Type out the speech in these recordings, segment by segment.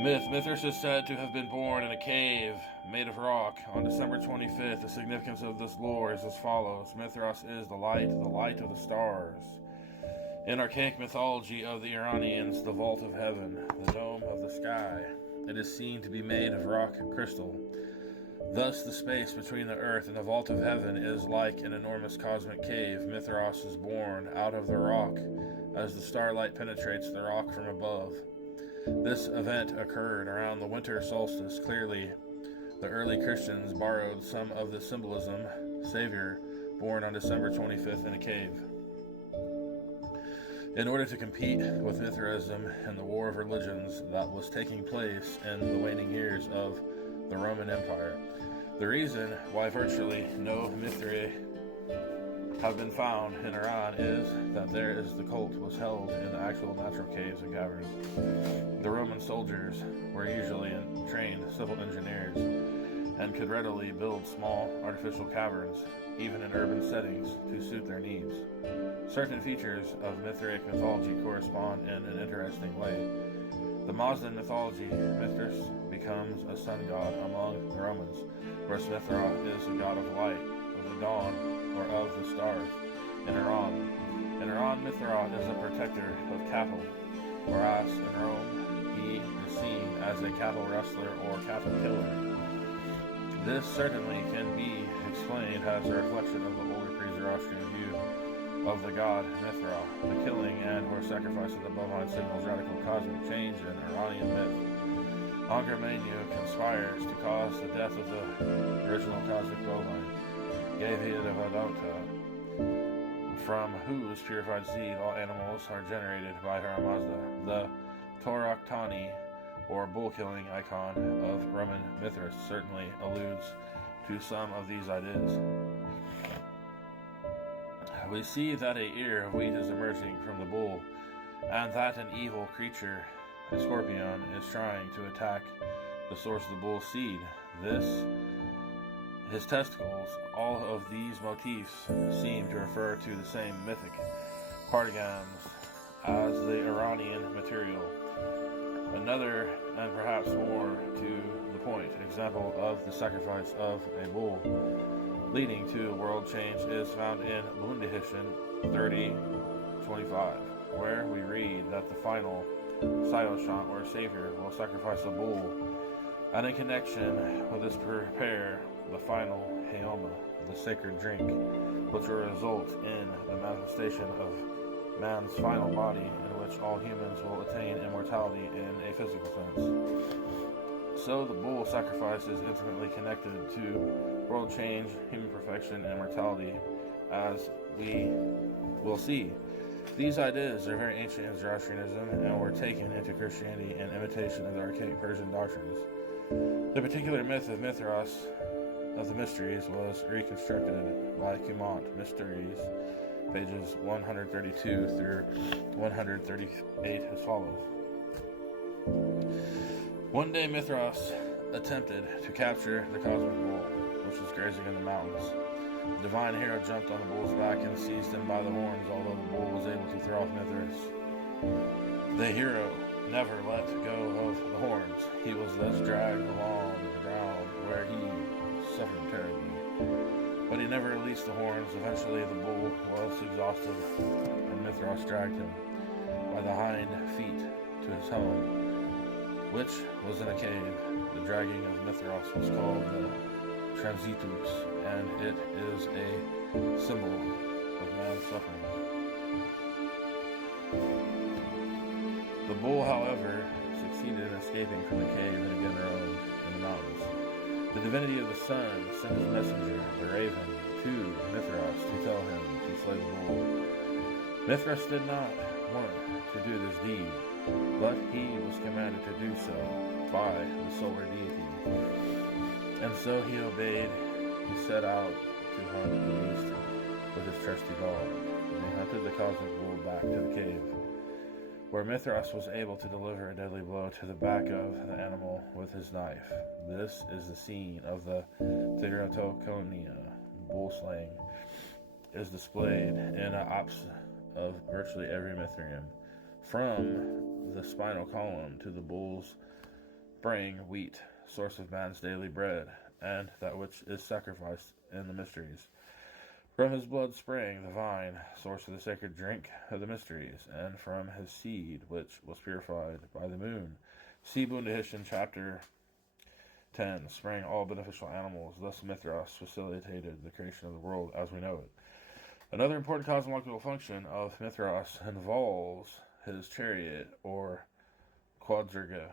Mithras is said to have been born in a cave made of rock on December 25th. The significance of this lore is as follows. Mithras is the light of the stars. In archaic mythology of the Iranians, the vault of heaven, the dome of the sky, it is seen to be made of rock crystal. Thus, the space between the earth and the vault of heaven is like an enormous cosmic cave. Mithras is born out of the rock as the starlight penetrates the rock from above. This event occurred around the winter solstice. Clearly, the early Christians borrowed some of the symbolism. Savior, born on December 25th in a cave. In order to compete with Mithraism and the war of religions that was taking place in the waning years of the Roman Empire. The reason why virtually no Mithrae have been found in Iran is that the cult was held in the actual natural caves and caverns. The Roman soldiers were usually trained civil engineers and could readily build small artificial caverns, even in urban settings, to suit their needs. Certain features of Mithraic mythology correspond in an interesting way. The Mazdan mythology, Mithras becomes a sun god among the Romans, whereas Mithra is a god of light, of the dawn, or of the stars. In Iran, Mithra is a protector of cattle, whereas in Rome, he is seen as a cattle rustler or cattle killer. This certainly can be explained as a reflection of the older pre-Zoroastrian view of the god Mithra. The killing and or sacrifice of the bovine signals radical cosmic change in Iranian myth. Angra Mainyu conspires to cause the death of the original cosmic bovine, Gevhidavadota, from whose purified seed all animals are generated by Hara Mazda. The Toraktani, or bull-killing icon of Roman Mithras, certainly alludes to some of these ideas. We see that a ear of wheat is emerging from the bull, and that an evil creature, a scorpion, is trying to attack the source of the bull's seed. His testicles, all of these motifs seem to refer to the same mythic partigons as the Iranian material. Another, and perhaps more to the point, example of the sacrifice of a bull leading to world change is found in Bundehishen 30:25, where we read that the final Saoshyant, or Savior, will sacrifice a bull, and in connection with this prepare the final Hayoma, the sacred drink, which will result in the manifestation of man's final body, in which all humans will attain immortality in a physical sense. So the bull sacrifice is intimately connected to world change, human perfection, and immortality, as we will see. These ideas are very ancient in Zoroastrianism and were taken into Christianity in imitation of the archaic Persian doctrines. The particular myth of Mithras, of the Mysteries, was reconstructed by Cumont, Mysteries, pages 132 through 138 as follows. One day Mithras attempted to capture the cosmic bull, which was grazing in the mountains. The divine hero jumped on the bull's back and seized him by the horns, although the bull was able to throw off Mithras. The hero never let go of the horns. He was thus dragged along the ground, where he suffered terribly. But he never released the horns. Eventually the bull was exhausted, and Mithras dragged him by the hind feet to his home, which was in a cave. The dragging of Mithras was called the Transitus, and it is a symbol of man's suffering. The bull, however, succeeded in escaping from the cave and again roamed in the mountains. The divinity of the sun sent his messenger, the raven, to Mithras to tell him to slay the bull. Mithras did not want to do this deed, but he was commanded to do so by the solar deity. And so he obeyed. He set out to hunt the beast with his trusty dog. And they hunted the cosmic bull back to the cave, where Mithras was able to deliver a deadly blow to the back of the animal with his knife. This is the scene of the Therotoconia. Bull slaying is displayed in an ops of virtually every Mithraeum, from the spinal column to the bull's bring wheat, source of man's daily bread, and that which is sacrificed in the mysteries. From his blood sprang the vine, source of the sacred drink of the mysteries, and from his seed, which was purified by the moon. See Bundahishn chapter 10, sprang all beneficial animals. Thus Mithras facilitated the creation of the world as we know it. Another important cosmological function of Mithras involves his chariot, or quadriga,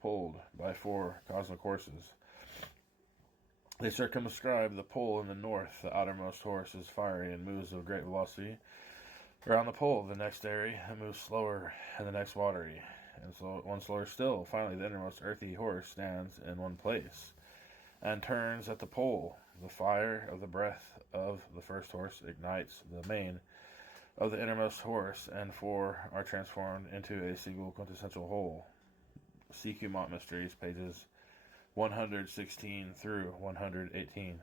pulled by 4 cosmic horses. They circumscribe the pole in the north. The outermost horse is fiery and moves with great velocity. Around the pole, the next airy moves slower, and the next watery, and one slower still. Finally, the innermost earthy horse stands in one place and turns at the pole. The fire of the breath of the first horse ignites the mane of the innermost horse, and 4 are transformed into a single quintessential whole. See Cumont Mysteries, pages 116 through 118.